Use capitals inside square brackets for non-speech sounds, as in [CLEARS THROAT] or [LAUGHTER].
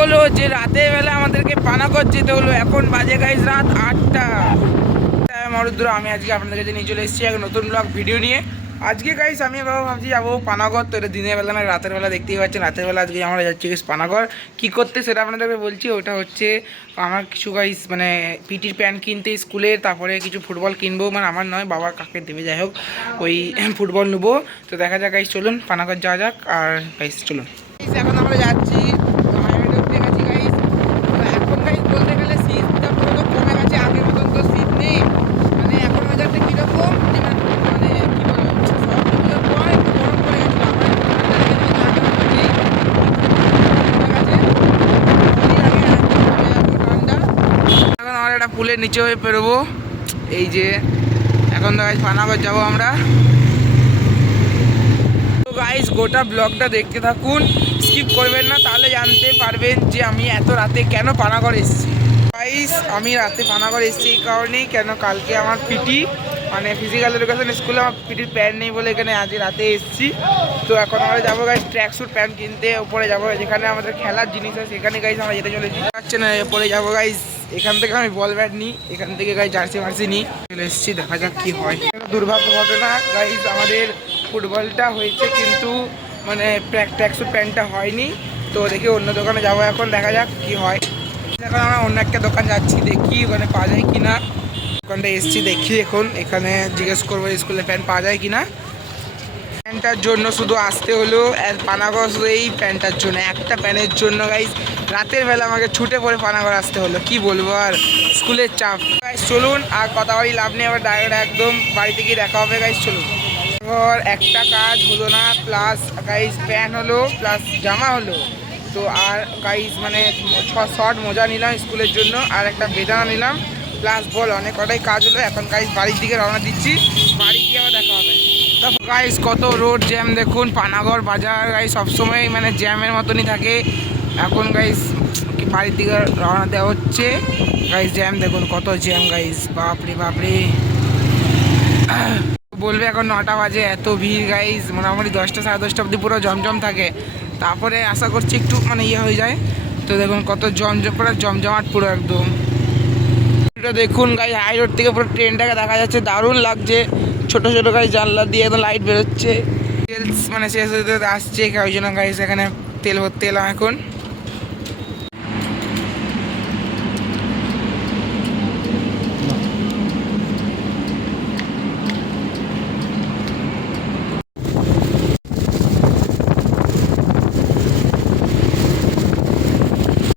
হলো যে রাতের বেলা আমাদেরকে পানাগড় যেতে হলো এখন বাজে গাইজ রাত আটটা। মরুদ্র আমি আজকে আপনাদের কাছে নিয়ে চলে এসেছি এক নতুন ব্লগ ভিডিও নিয়ে। আজকে গাইস আমি বাবা ভাবছি যাব পানাগড়, তো এটা দিনের বেলা না রাতের বেলা দেখতেই পাচ্ছেন, রাতের বেলা আজকে আমরা যাচ্ছি গাইস পানাগড়। কী করতে সেটা আপনাদেরকে বলছি, ওটা হচ্ছে আমার কিছু গাইস মানে পিটির প্যান্ট কিনতে স্কুলের তারপরে কিছু ফুটবল কিনবো মানে আমার নয়, বাবা কাকে দেবে, যাই হোক, ওই [CLEARS THROAT] ফুটবল নেব। তো দেখা যাক গাইস চলুন, পানাগড় যাওয়া যাক, আর গাইস চলুন। এখন আমরা যাচ্ছি হাইওয়েতে উঠে গেছি গাইস এখন গাইস বলতে গেলে শীতটা পুরো তো কমে গেছে আগের মতন তো শীত নেই মানে এখন ওয়েদারটা কীরকম যে মানে মানে কী বলব সব কিছুর পর একটু গরম পড়ে গেছিল আমার ঠান্ডা লেগে এখন আমরা একটা পুলের নিচে হয়ে পেরোবো এই যে, এখন তো গাইস পানাগড় যাব আমরা। তো গাইস গোটা ব্লগটা দেখতে থাকুন স্কিপ করবেন না, তাহলে জানতে পারবেন যে আমি এত রাতে কেন পানাগড় এসেছি। গাইস আমি রাতে পানাগড় এসেছি এই কারণেই, কেন কালকে আমার পিটি মানে ফিজিক্যাল এডুকেশন স্কুলে আমার পিটির প্যান্ট নেই বলে এখানে আজ রাতে এসেছি। তো এখন আমরা যাব গাইস ট্র্যাক স্যুট প্যান্ট কিনতে, ওপরে যাব। যেখানে আমাদের খেলার জিনিস আছে, সেখানে গাইস আমরা যেতে চলেছি। পাচ্ছে না এরপরে যাব গাইস এখান থেকে আমি বল ব্যাট নিই, এখান থেকে গাই জার্সি মার্সি নিই। চলে এসেছি, দেখা যাক কি হয়। দুর্ভাগ্য ঘটনা গাইস আমাদের ফুটবলটা হয়েছে কিন্তু মানে ট্র্যাকস্যুট প্যান্টটা হয়নি। তো দেখি অন্য দোকানে যাব এখন, দেখা যাক কি হয়। এখন আমরা অন্য একটা দোকান যাচ্ছি, দেখি ওখানে পাওয়া যায় কি না দোকানটা এসছি, দেখি এখন এখানে জিজ্ঞেস করব স্কুলে প্যান্ট পাওয়া যায় কি না প্যান্টটার জন্য শুধু আসতে হলো আর পানাগড় শুধু এই প্যান্টটার জন্য, একটা প্যান্টের জন্য গাইজ রাতের বেলা আমাকে ছুটে পড়ে পানাগড় আসতে হলো, কি বলব আর? স্কুলের চাপ। গাইজ চলুন, আর কথা বাড়ি লাভ নেই, আবার ডাইরেক্ট একদম বাড়িতে গিয়ে দেখা হবে গাইজ চলুন। এবার একটা কাজ হলো না প্লাস গাইজ প্যান্ট হলো প্লাস জামা হলো। তো আর গাইজ মানে ছ শর্ট মোজা নিলাম স্কুলের জন্য, আর একটা বেদানা নিলাম প্লাস বল, অনেক কটাই কাজ হলো, এখন গাইজ বাড়ির দিকে রওনা দিচ্ছি, বাড়ি গিয়ে আবার দেখা হবে। গাইস কত রোড জ্যাম দেখুন, পানাগড় বাজার গাইস সবসময় মানে জ্যামের মতনই থাকে। এখন গাইস বাড়ির দিকে রওনা দেওয়া হচ্ছে। গাইস জ্যাম দেখুন, কত জ্যাম গাইস বাপরে বাপরে। বলবে এখন নটা বাজে, এত ভিড় গাইস মোটামুটি দশটা, সাড়ে দশটা অবধি পুরো জমজম থাকে। তারপরে আশা করছি একটু মানে ইয়ে হয়ে যায়। তো দেখুন, কত জমজম, পুরো জমজমাট পুরো একদম। দেখুন গাই হাই রোড থেকে পুরো ট্রেনটাকে দেখা যাচ্ছে, দারুণ লাগছে। ছোট ছোট গাড়ি, জানলা দিয়ে একদম লাইট বেরোচ্ছে। তেল মানে শেষ হতে আসছে ওই জন্য গাড়ি সেখানে তেল ভরতে এলাম এখন।